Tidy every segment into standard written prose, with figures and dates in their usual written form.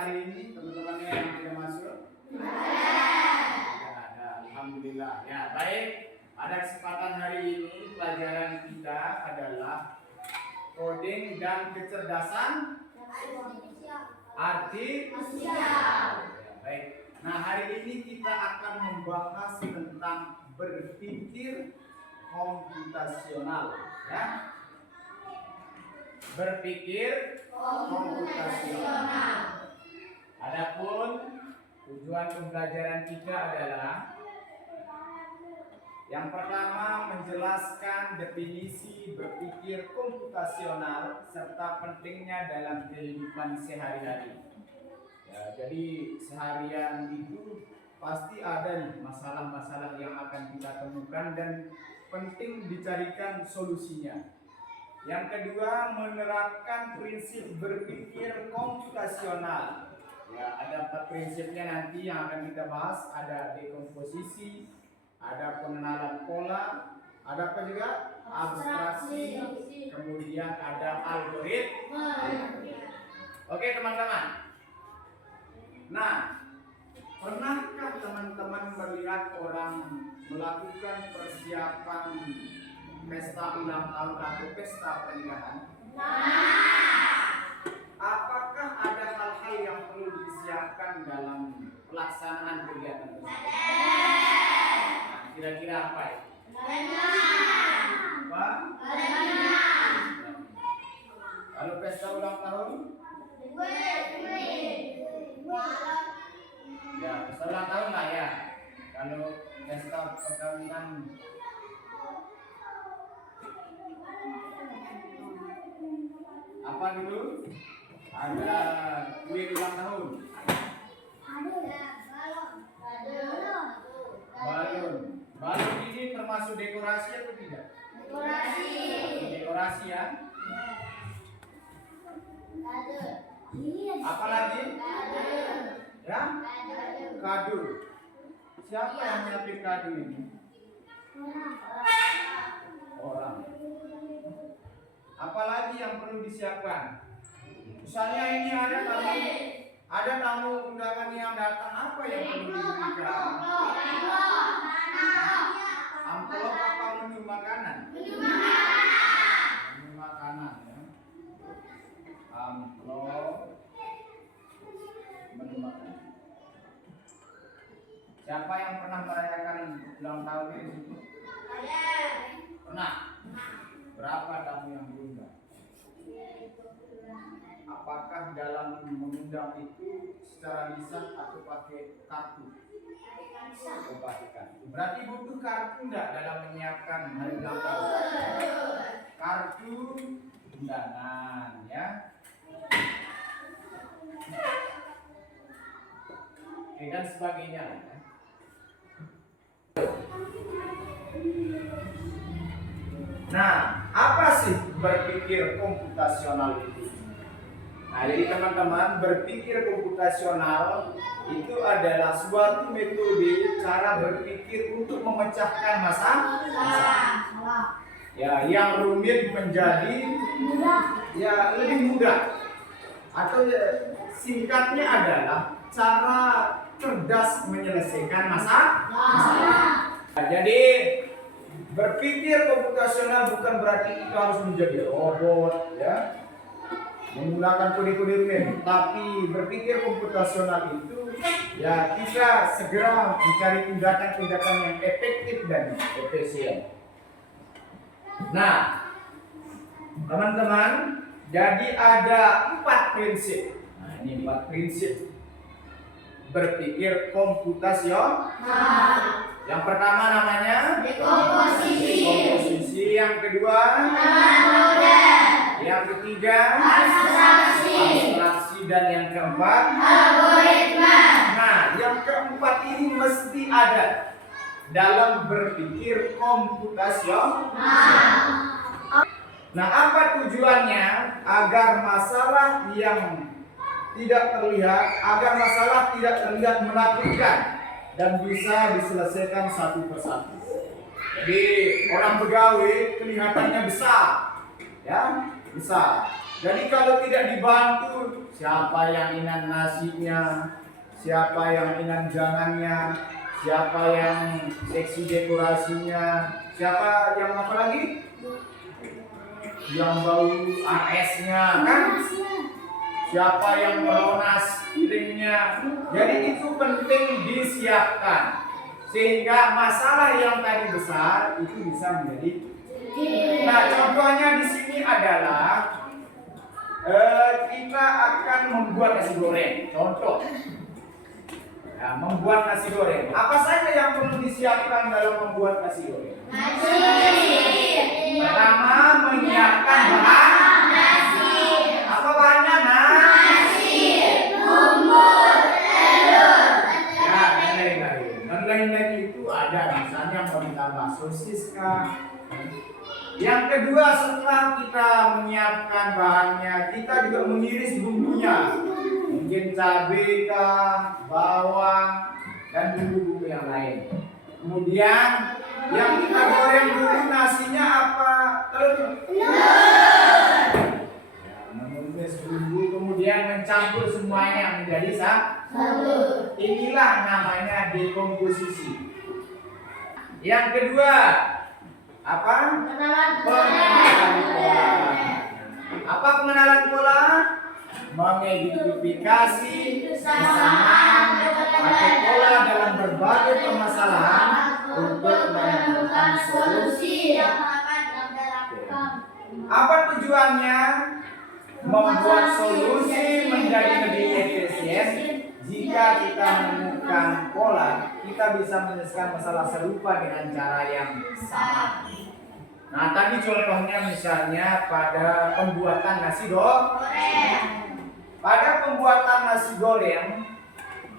hari ini teman-temannya yang tidak masuk? Tidak ada. Alhamdulillah. Ya, baik. Pada kesempatan hari ini pelajaran kita adalah coding dan kecerdasan artifisial. Ya, baik. Nah, hari ini kita akan membahas tentang berpikir komputasional, ya. Berpikir komputasional. Adapun tujuan pembelajaran kita adalah yang pertama menjelaskan definisi berpikir komputasional serta pentingnya dalam kehidupan sehari-hari. Ya, jadi seharian itu pasti ada nih masalah-masalah yang akan kita temukan dan penting dicarikan solusinya. Yang kedua, menerapkan prinsip berpikir komputasional. Ya, ada 4 prinsipnya nanti yang akan kita bahas. Ada dekomposisi, ada pengenalan pola, ada apa juga? Abstraksi, kemudian ada algoritma. Oke teman-teman. Nah, pernahkah teman-teman melihat orang melakukan persiapan pesta ulang tahun atau pesta pernikahan? Apakah ada hal-hal yang perlu disiapkan dalam pelaksanaan kegiatan tersebut? Nah, kira-kira apa ya? Apa? Kalau pesta ulang tahun? Ya, pesta ulang tahun lah ya. Kalau pesta perkawinan apa dulu? Ada kue ulang tahun. Balon. Balon ini termasuk dekorasi atau tidak? Dekorasi ya. Apa lagi? Ya? Kado. Siapa yang menyiapkan kado ini? Orang. Apalagi yang perlu disiapkan? Misalnya ini ada tamu undangan yang datang, apa yang perlu diberikan? Amplop apa menu makanan? Menu makanan ya. Amplop menu makanan. Siapa yang pernah merayakan ulang tahun ini? Pernah? Berapa tamu yang diundang? Apakah dalam mengundang itu secara lisan atau pakai kartu? Pakai kartu. Berarti butuh kartu enggak dalam menyiapkan hari ulang tahun? Kartu undangan ya. Oke, dan sebagainya ya. Nah, apa sih berpikir komputasional itu? Nah, jadi teman-teman, berpikir komputasional itu adalah suatu metode cara berpikir untuk memecahkan masalah. Ya, yang rumit menjadi ya lebih mudah. Atau ya, singkatnya adalah cara cerdas menyelesaikan masalah. Nah, jadi berpikir komputasional bukan berarti kita harus menjadi robot ya, menggunakan kode-kode rumit, tapi berpikir komputasional itu ya kita segera mencari tindakan-tindakan yang efektif dan efisien. Nah, teman-teman, jadi ada 4 prinsip. Nah, ini 4 prinsip berpikir komputasional. Yang pertama namanya dekomposisi, yang kedua yang ketiga abstraksi, dan yang keempat algoritma. Nah, yang keempat ini mesti ada dalam berpikir komputasional. Nah, apa tujuannya? Agar masalah yang tidak terlihat, menakutkan dan bisa diselesaikan satu persatu. Jadi orang pegawai kelihatannya besar, ya besar. Jadi kalau tidak dibantu, siapa yang inan nasinya, siapa yang inan jangannya, siapa yang seksi dekorasinya, siapa yang apa lagi? Yang bau AS-nya kan? Siapa yang meronas piringnya. Jadi itu penting disiapkan sehingga masalah yang tadi besar itu bisa menjadi. Nah, contohnya di sini adalah kita akan membuat nasi goreng. Contoh, ya, membuat nasi goreng. Apa saja yang perlu disiapkan dalam membuat nasi goreng? Pertama, menyiapkan bahan nasi. Apa bahannya? Nasi, bumbu, telur. Ya, lain-lain itu ada. Misalnya mau ditambah sosis kah? Yang kedua, setelah kita menyiapkan bahannya, kita juga mengiris bumbunya. Mungkin cabai kah, bawang, dan bumbu-bumbu yang lain. Kemudian yang kita goreng dulu nasinya apa? Telur. Menumis bumbu, kemudian mencampur semuanya menjadi satu. Inilah namanya dekomposisi. Yang kedua, apa? Pengenalan pola. Apa pengenalan pola? Mengidentifikasi kesamaan atau pola dalam berbagai permasalahan untuk menemukan solusi. Apa tujuannya? Membuat solusi menjadi lebih efisien. Jika kita menemukan pola, kita bisa menyelesaikan masalah serupa dengan cara yang sama. Nah, tadi contohnya misalnya pada pembuatan nasi goreng. Pada pembuatan nasi goreng,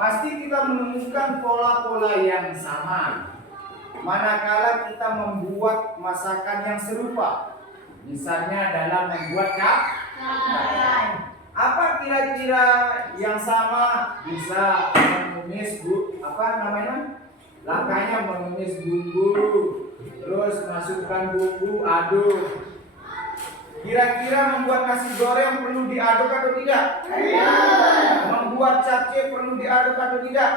pasti kita menemukan pola-pola yang sama. Manakala kita membuat masakan yang serupa, misalnya dalam membuat kacang. Apa kira-kira yang sama? Bisa menumis langkahnya menumis bumbu, terus masukkan bumbu, aduk. Kira-kira membuat nasi goreng perlu diaduk atau tidak? Membuat capcay perlu diaduk atau tidak?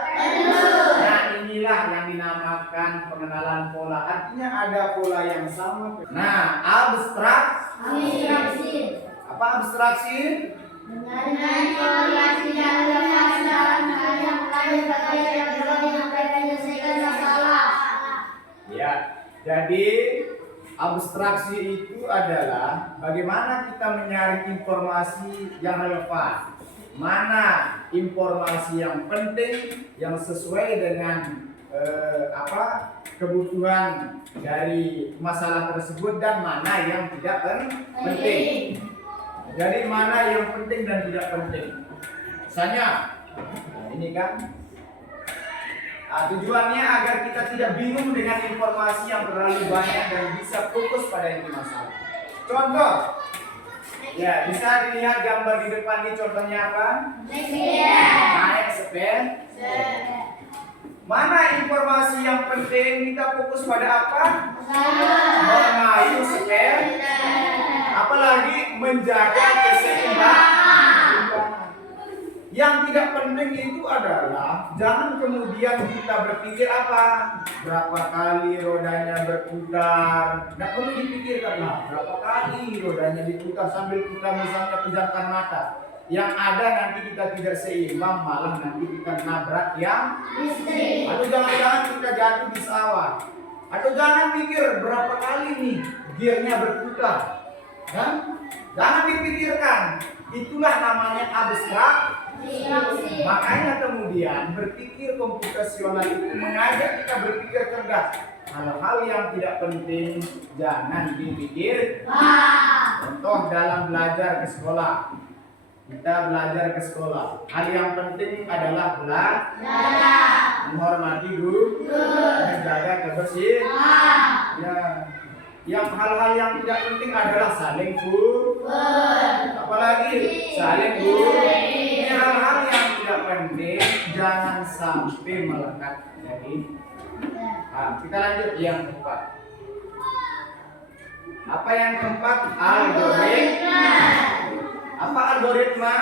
Nah, inilah yang dinamakan pengenalan pola. Artinya ada pola yang sama. Nah, abstraksi. Apa abstraksi? Dengan informasi yang jelas dalam hal yang lain yang menyelesaikan masalah. Ya, jadi abstraksi itu adalah bagaimana kita menyaring informasi yang relevan. Mana informasi yang penting yang sesuai dengan kebutuhan dari masalah tersebut dan mana yang tidak penting. Jadi mana yang penting dan tidak penting. Misalnya, ini kan tujuannya agar kita tidak bingung dengan informasi yang terlalu banyak dan bisa fokus pada inti masalah. Contoh, ya bisa dilihat gambar di depan ini. Contohnya apa? Naik sepeda. Mana informasi yang penting? Kita fokus pada apa? Mengayuh sepeda. Apalagi menjaga keseimbangan. Yang tidak penting itu adalah jangan kemudian kita berpikir apa? Berapa kali rodanya berputar? Tidak perlu dipikirkan lah. Berapa kali rodanya diputar sambil kita misalnya pejamkan mata. Yang ada nanti kita tidak seimbang, malah nanti kita nabrak yang listrik. Atau jangan-jangan kita jatuh di sawah. Atau jangan pikir berapa kali nih gearnya berputar. Jangan dipikirkan. Itulah namanya abstraksi. Makanya kemudian berpikir komputasional itu mengajak kita berpikir cerdas. Hal-hal yang tidak penting jangan dipikir. Contoh dalam belajar ke sekolah. Kita belajar ke sekolah. Hal yang penting adalah belajar, menghormati guru, menjaga kebersihan. Ya. Yang hal-hal yang tidak penting adalah saling apalagi saling Ini hal-hal yang tidak penting jangan sampai melekat. Jadi, kita lanjut yang keempat. Apa yang keempat? Algoritma. Apa algoritma?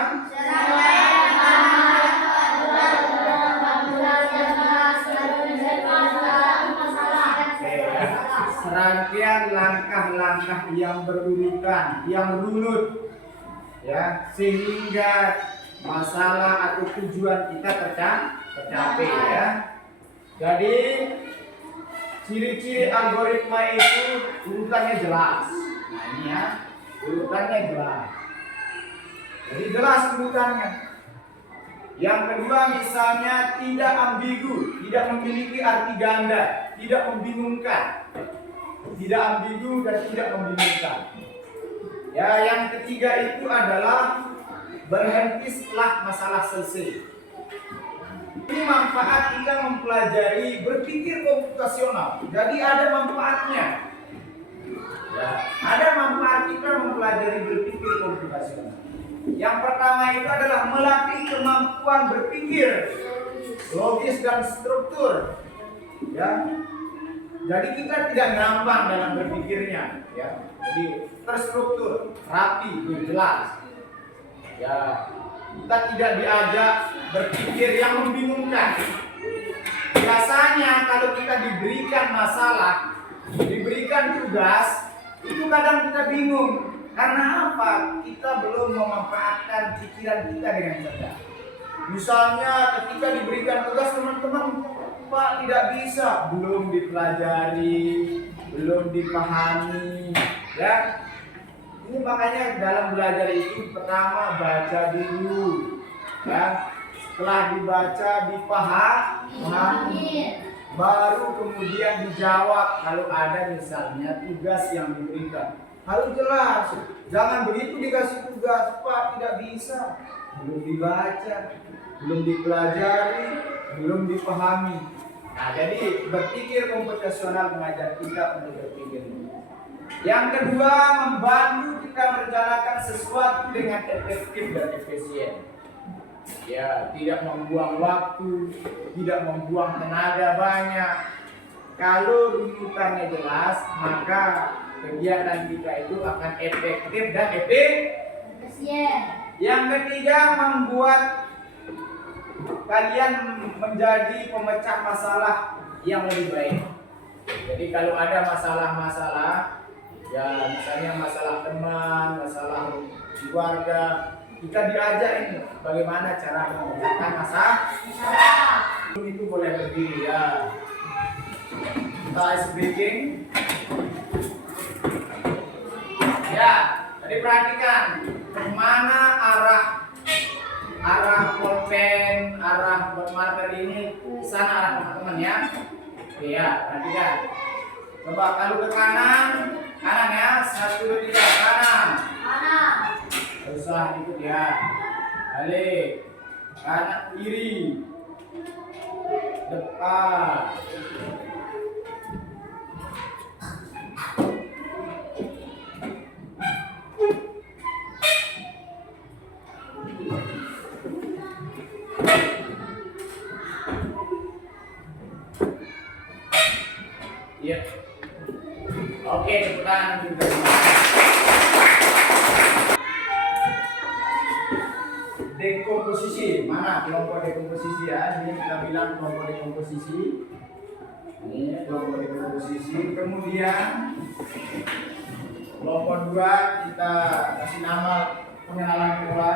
Serangkaian langkah-langkah yang berurutan, yang runut, ya, sehingga masalah atau tujuan kita tercapai, ya. Jadi ciri-ciri algoritma itu urutannya jelas. Nah ini ya, urutannya jelas. Jadi jelas urutannya. Yang kedua misalnya tidak ambigu, tidak memiliki arti ganda, tidak membingungkan. Tidak ambigu dan tidak membingungkan. Ya, yang ketiga itu adalah berhenti setelah masalah selesai. Ini manfaat kita mempelajari berpikir komputasional. Jadi ada manfaatnya. Ya, ada manfaat kita mempelajari berpikir komputasional. Yang pertama itu adalah melatih kemampuan berpikir logis dan struktur. Ya. Jadi kita tidak gampang dalam berpikirnya, ya. Jadi terstruktur, rapi, jelas. Ya, kita tidak diajak berpikir yang membingungkan. Biasanya kalau kita diberikan masalah, diberikan tugas, itu kadang kita bingung. Karena apa? Kita belum memanfaatkan pikiran kita dengan cerdas. Misalnya ketika diberikan tugas teman-teman, Pak tidak bisa, belum dipelajari, belum dipahami, ya. Ini makanya dalam belajar itu pertama baca dulu, ya. Setelah dibaca dipahami, baru kemudian dijawab kalau ada misalnya tugas yang diberikan. Harus jelas, jangan begitu dikasih tugas, Pak tidak bisa, belum dibaca, belum dipelajari, belum dipahami. Nah, jadi berpikir komputasional mengajar kita untuk berpikir. Yang kedua, membantu kita merencanakan sesuatu dengan efektif dan efisien. Ya, tidak membuang waktu, tidak membuang tenaga banyak. Kalau runutannya jelas, maka kegiatan kita itu akan efektif dan efisien. Yang ketiga, membuat kalian menjadi pemecah masalah yang lebih baik. Jadi kalau ada masalah-masalah, ya misalnya masalah teman, masalah keluarga, kita diajak ini bagaimana cara memecahkan masalah. Itu boleh berdiri ya. Kita ice breaking. Ya, jadi perhatikan kemana arah pulpen, arah buat marker ini, sana arah teman-teman ya. Iya, perhatikan. Coba kalau ke kanan ya, 1, 2, 3, kanan. Usah ikut ya. Balik, kanan kiri, depan. Iya. Oke, cepetan juga. Dekomposisi. Mana kelompok dekomposisi ya? Ini kita bilang kelompok dekomposisi. Ini kelompok dekomposisi. Kemudian kelompok 2 kita kasih nama pengenalan kedua.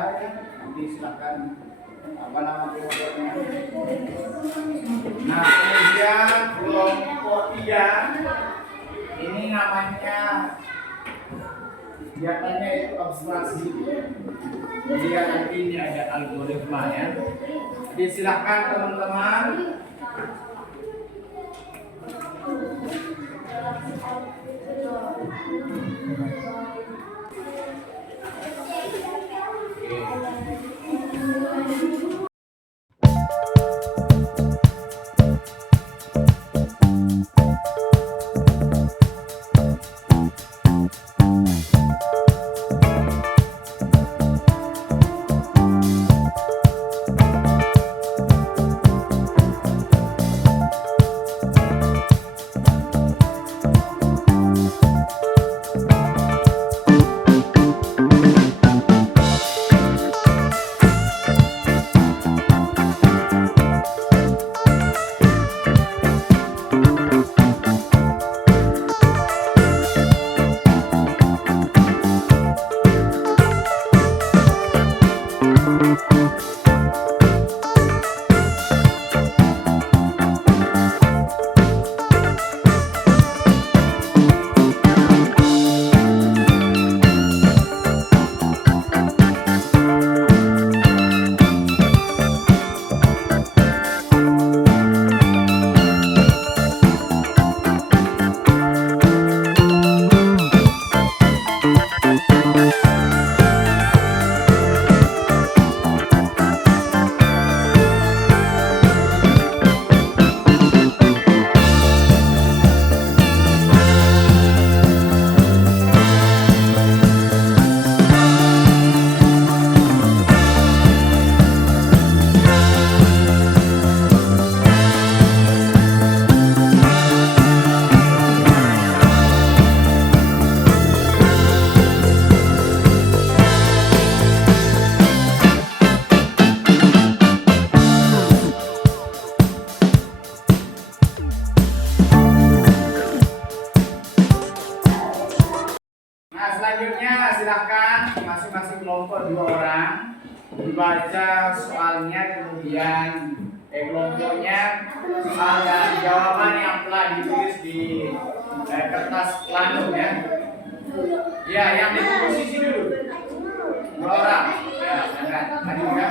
Nanti silakan apa nama kelompoknya. Nah, kemudian kelompok 3 ini namanya kegiatannya itu abstraksi. Kemudian nanti ini ada algoritma ya. Jadi silakan teman-teman. Nah, selanjutnya silahkan masing-masing kelompok 2 orang dibaca soalnya, kemudian kelompoknya soal dan jawaban yang telah ditulis di kertas planum ya. Ya, yang di posisi dulu 2 orang. Ya, silakan maju ya.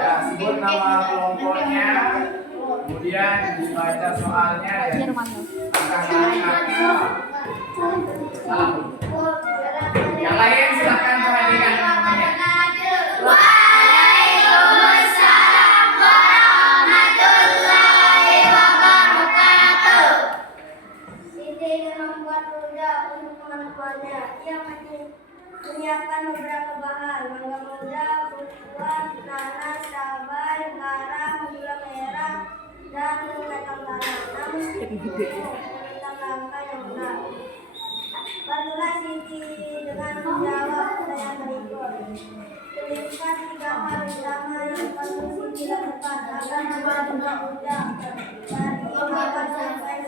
Ya, sebut nama kelompoknya, kemudian dibaca soalnya dan angka-angkanya. Salam. Yang lain silakan perhatikan namanya. Waalaikumsalam warahmatullahi wabarakatuh. Siti membuat rujak untuk teman-temannya. Ia menyiapkan beberapa bahan: mangga muda, buah, nanas, cabai, garam, gula merah, dan kacang tanah. Namun tentang langkah yang benar. Bantulah Siti dengan menjawab pertanyaan berikut. Tuliskan 3 hal utama yang perlu Siti lakukan agar membuat rujak dari awal sampai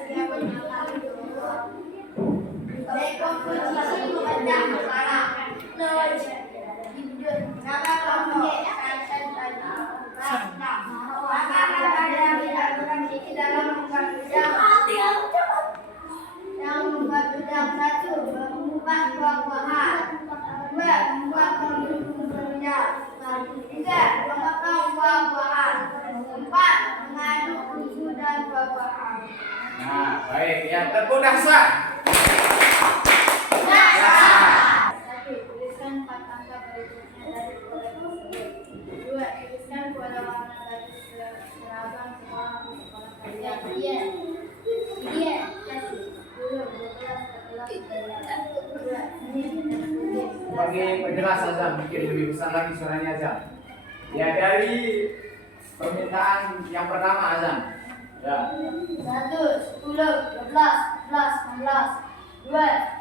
yang membuat rujak: 1. Mengupas buah-buahan. 2. Membuat pembumbu rujak. 3. Memotong buah-buahan. 4. Mengaduk susu dan buah-buahan. Nah, baik ya, tepuk dahsyat. 1. Tuliskan 4 angka berikutnya dari proyek tersebut. 2. Tuliskan kode warna baju seragam sekolah di sekolah kalian. 3. Bagi penjelas Azam, mungkin lebih besar lagi suaranya Azam. Ya, dari permintaan yang pertama Azam. Ya. 1. 10, 12, 14, 16. 2.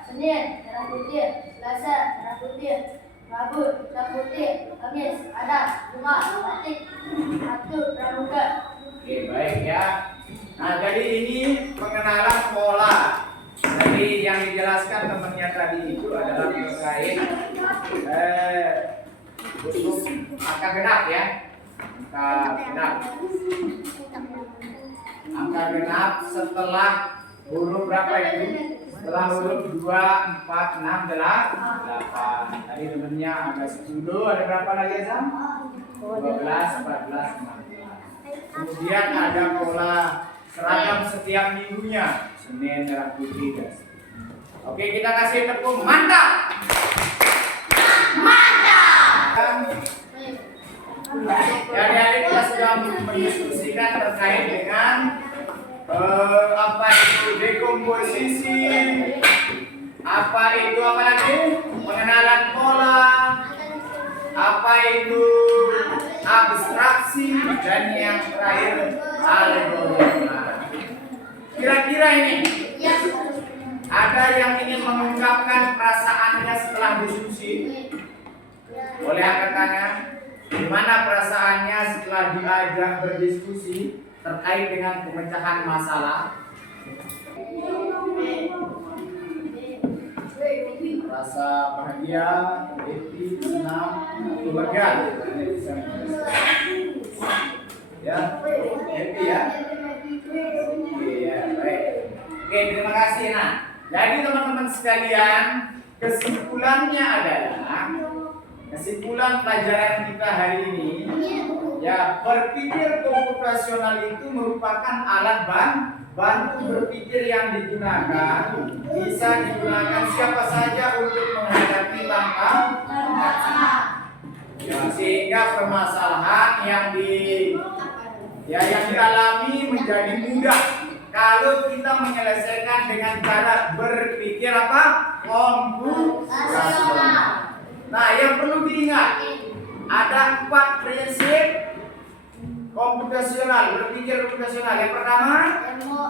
Senin, merah putih. Selasa, merah putih. Rabu, hitam putih. Kamis, Adam. Jumat, batik. Sabtu, pramuka. Oke, baik ya. Nah, jadi ini pengenalan pola. Jadi yang dijelaskan temannya tadi itu adalah terkait untuk angka genap ya. Angka genap. Angka genap setelah huruf berapa itu? Setelah huruf 2, 4, 6, 8. Tadi temennya ada 10, ada berapa lagi ya? 12, 14, 16. Kemudian ada pola seragam setiap minggunya. Senin, merah putih, dan oke, kita kasih tepuk mantap. Adik-adik kita sudah mendiskusikan terkait dengan apa itu dekomposisi, apa itu apa lagi, pengenalan pola, apa itu abstraksi, dan yang terakhir algoritma. Kira-kira ini ada yang ingin mengungkapkan perasaannya setelah diskusi? Boleh angkat tangan. Gimana perasaannya setelah diajak berdiskusi terkait dengan pemecahan masalah? Rasa bahagia, happy, senang, atau lega? Ya, happy ya. Oke, ya, baik. Oke, terima kasih. Nah, jadi teman-teman sekalian, kesimpulannya adalah kesimpulan pelajaran kita hari ini, ya, berpikir komputasional itu merupakan alat bantu berpikir yang digunakan, bisa digunakan siapa saja untuk menghadapi tantangan, ya, sehingga permasalahan yang dialami menjadi mudah kalau kita menyelesaikan dengan cara berpikir apa? Komputasional. Nah, yang perlu diingat, ada 4 prinsip komputasional, berpikir komputasional. Yang pertama,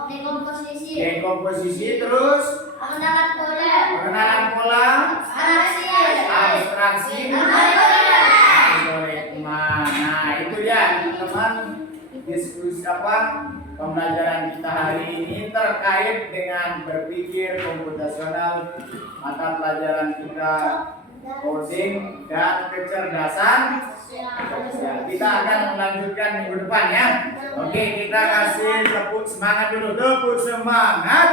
dekomposisi, terus pengenalan pola, abstraksi, algoritma. Nah, itu ya teman-teman diskusi apa pembelajaran kita hari ini terkait dengan berpikir komputasional. Mata pelajaran kita coding dan kecerdasan sosial. Kita akan melanjutkan minggu depan ya. Oke, kita kasih tepuk semangat dulu. Tepuk semangat.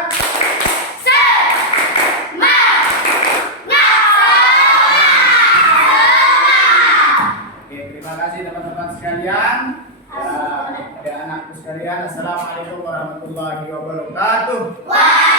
Oke, terima kasih teman-teman sekalian. Ya, ada anakku sekalian. Assalamualaikum warahmatullahi wabarakatuh.